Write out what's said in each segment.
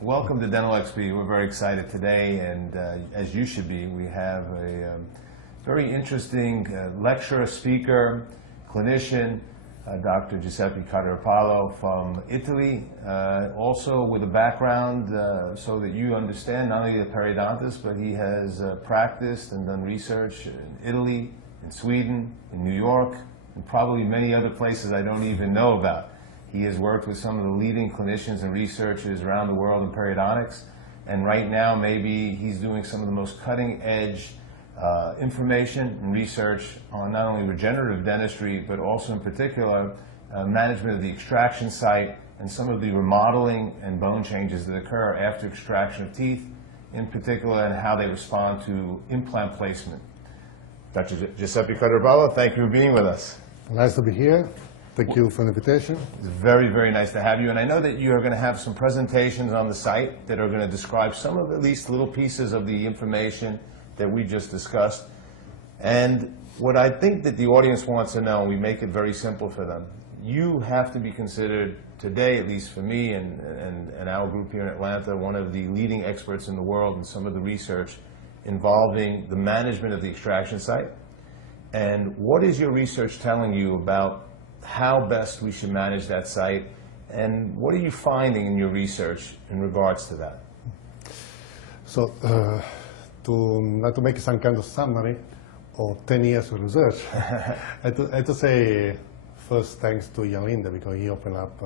Welcome to Dental XP. We're very excited today, and as you should be, we have a very interesting lecturer, speaker, clinician, Dr. Giuseppe Caterpillo from Italy, also with a background so that you understand not only the periodontist, but he has practiced and done research in Italy, in Sweden, in New York, and probably many other places I don't even know about. He has worked with some of the leading clinicians and researchers around the world in periodontics, and right now maybe he's doing some of the most cutting-edge information and research on not only regenerative dentistry, but also in particular management of the extraction site and some of the remodeling and bone changes that occur after extraction of teeth, in particular, and how they respond to implant placement. Dr. Giuseppe Caterpillo, thank you for being with us. Nice to be here. Thank you for the invitation. It's very, very nice to have you. And I know that you are going to have some presentations on the site that are going to describe some of at least little pieces of the information that we just discussed. And what I think that the audience wants to know, and we make it very simple for them, you have to be considered today, at least for me and our group here in Atlanta, one of the leading experts in the world in some of the research involving the management of the extraction site. And what is your research telling you about how best we should manage that site, and what are you finding in your research in regards to that? So, not to make some kind of summary of 10 years of research, I have to say first thanks to Jan Linde, because he opened up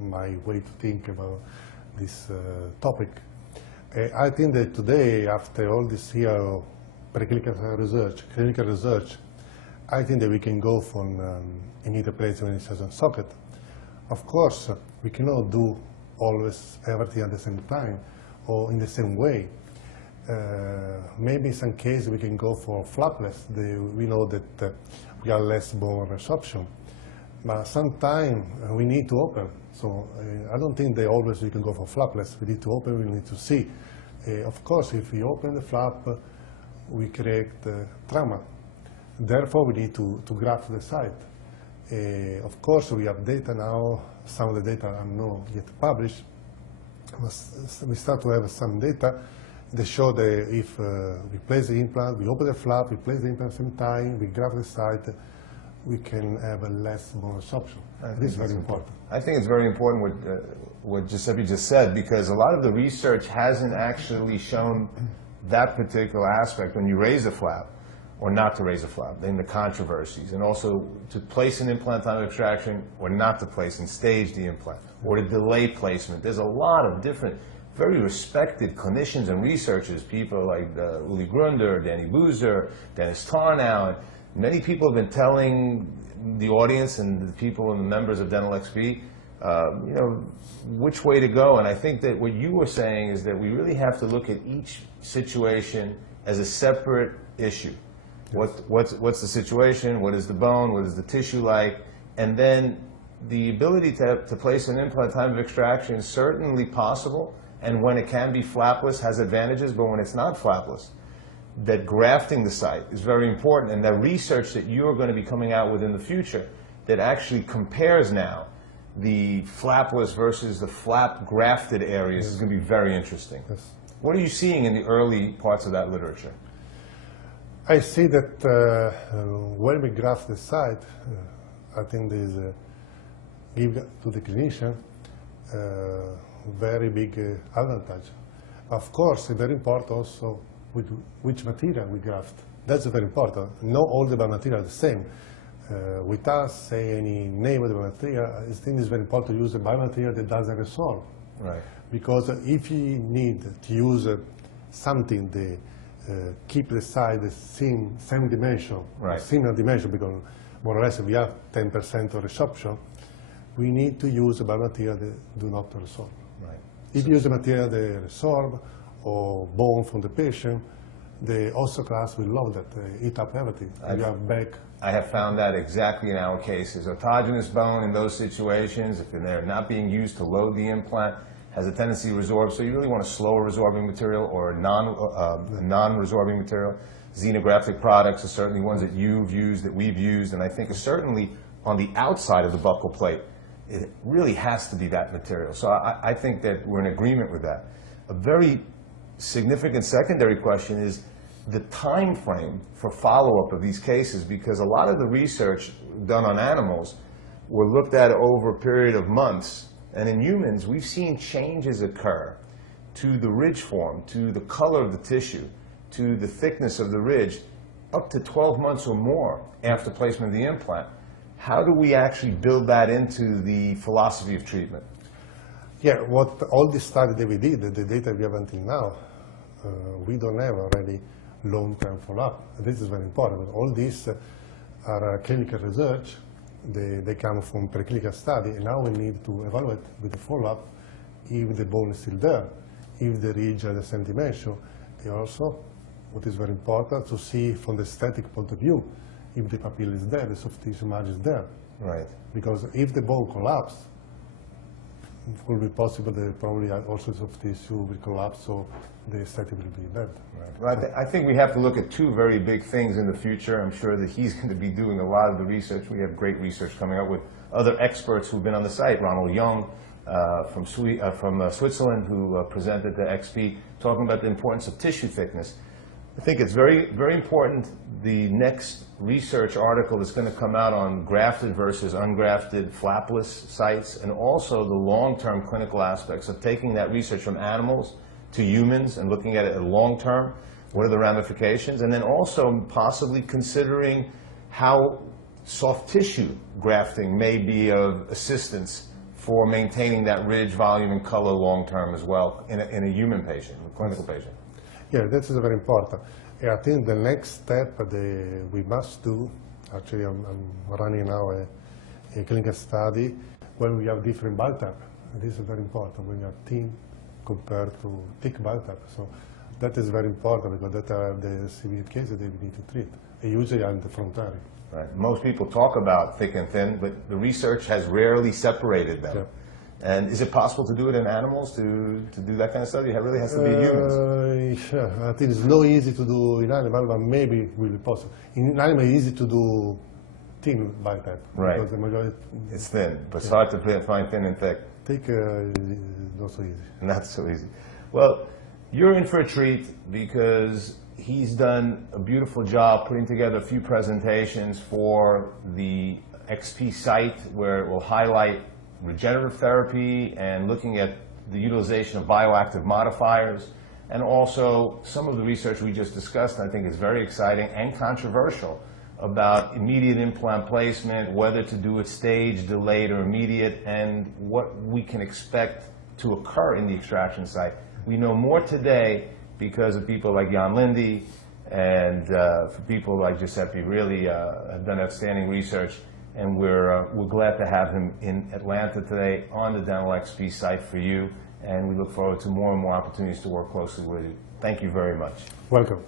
my way to think about this topic. I think that today, after all this year of preclinical research, clinical research, I think that we can go from immediate replacement incision socket. Of course, we cannot do always everything at the same time or in the same way. Maybe in some cases we can go for flapless. We know that we have less bone resorption. But sometimes we need to open. So I don't think that always we can go for flapless. We need to open, we need to see. Of course, if we open the flap, we create trauma. Therefore, we need to graft the site. Of course, we have data now. Some of the data are not yet published. We start to have some data that show that if we place the implant, we open the flap, we place the implant at the same time, we graft the site, we can have a less bone resorption. This is very important. I think it's very important what Giuseppe just said, because a lot of the research hasn't actually shown that particular aspect when you raise the flap, or not to raise a flap, in the controversies, and also to place an implant on extraction or not to place and stage the implant, or to delay placement. There's a lot of different, very respected clinicians and researchers, people like Uli Grunder, Danny Boozer, Dennis Tarnow, and many people have been telling the audience and the people and the members of Dental XP, you know, which way to go. And I think that what you were saying is that we really have to look at each situation as a separate issue. What's the situation? What is the bone? What is the tissue like? And then the ability to place an implant at time of extraction is certainly possible. And when it can be flapless has advantages, but when it's not flapless, that grafting the site is very important. And the research that you are going to be coming out with in the future that actually compares now the flapless versus the flap grafted areas is going to be very interesting. Yes. What are you seeing in the early parts of that literature? I see that when we graft the site, I think there is give to the clinician very big advantage. Of course, it's very important also which material we graft. That's very important. Not all the biomaterial are the same. With us, say any name of the biomaterial, I think it's very important to use a biomaterial that doesn't resolve. Right. Because if you need to use something that keep the side the same dimension, right, similar dimension, because more or less we have 10% of resorption, we need to use a biomaterial that do not resorb. Right. If you use a material that resorb or bone from the patient, the osteoclast will love that, eat up everything. You have back. I have found that exactly in our cases. Autogenous bone in those situations, if they're not being used to load the implant, has a tendency to resorb, so you really want a slower resorbing material or a non-resorbing material. Xenographic products are certainly ones that you've used, that we've used, and I think are certainly on the outside of the buccal plate it really has to be that material. So I think that we're in agreement with that. A very significant secondary question is the time frame for follow-up of these cases, because a lot of the research done on animals were looked at over a period of months, and in humans we've seen changes occur to the ridge form, to the color of the tissue, to the thickness of the ridge, up to 12 months or more after placement of the implant. How do we actually build that into the philosophy of treatment? Yeah, what all the study that we did, the data we have until now, we don't have already long-term follow-up. This is very important. All these are clinical research. They come from preclinical study, and now we need to evaluate with the follow-up if the bone is still there, if the ridge has the same dimension, and also, what is very important, to see from the aesthetic point of view, if the papilla is there, the soft tissue margin is there. Right. Because if the bone collapses, it will be possible that probably also soft tissue will collapse, so the aesthetic will be bad. Right. Well, I think we have to look at two very big things in the future. I'm sure that he's going to be doing a lot of the research. We have great research coming up with other experts who've been on the site. Ronald Young from Switzerland, who presented to XP, talking about the importance of tissue thickness. I think it's very, very important, the next research article that's going to come out on grafted versus ungrafted flapless sites, and also the long-term clinical aspects of taking that research from animals to humans and looking at it long-term. What are the ramifications? And then also possibly considering how soft tissue grafting may be of assistance for maintaining that ridge, volume, and color long-term as well in a human patient, a clinical patient. Yeah, this is very important. Yeah, I think the next step we must do, actually I'm running now a clinical study when we have different bile type. This is very important when you have thin compared to thick bile type. So that is very important because that are the severe cases that we need to treat. And usually on the frontary. Right. Most people talk about thick and thin, but the research has rarely separated them. Yeah. And is it possible to do it in animals, to do that kind of study? It really has to be humans. Yeah, I think it's not easy to do in animal, but maybe it will be possible. In animal, it's easy to do thin bile type. Right. Because the majority, It's thin, but it's hard to find thin and thick. thick is not so easy. Not so easy. Well, you're in for a treat because he's done a beautiful job putting together a few presentations for the XP site where it will highlight regenerative therapy and looking at the utilization of bioactive modifiers, and also some of the research we just discussed, I think is very exciting and controversial, about immediate implant placement, whether to do it staged, delayed, or immediate, and what we can expect to occur in the extraction site. We know more today because of people like Jan Lindy, and for people like Giuseppe really have done outstanding research. And we're glad to have him in Atlanta today on the Dental XP site for you, and we look forward to more and more opportunities to work closely with you. Thank you very much. Welcome.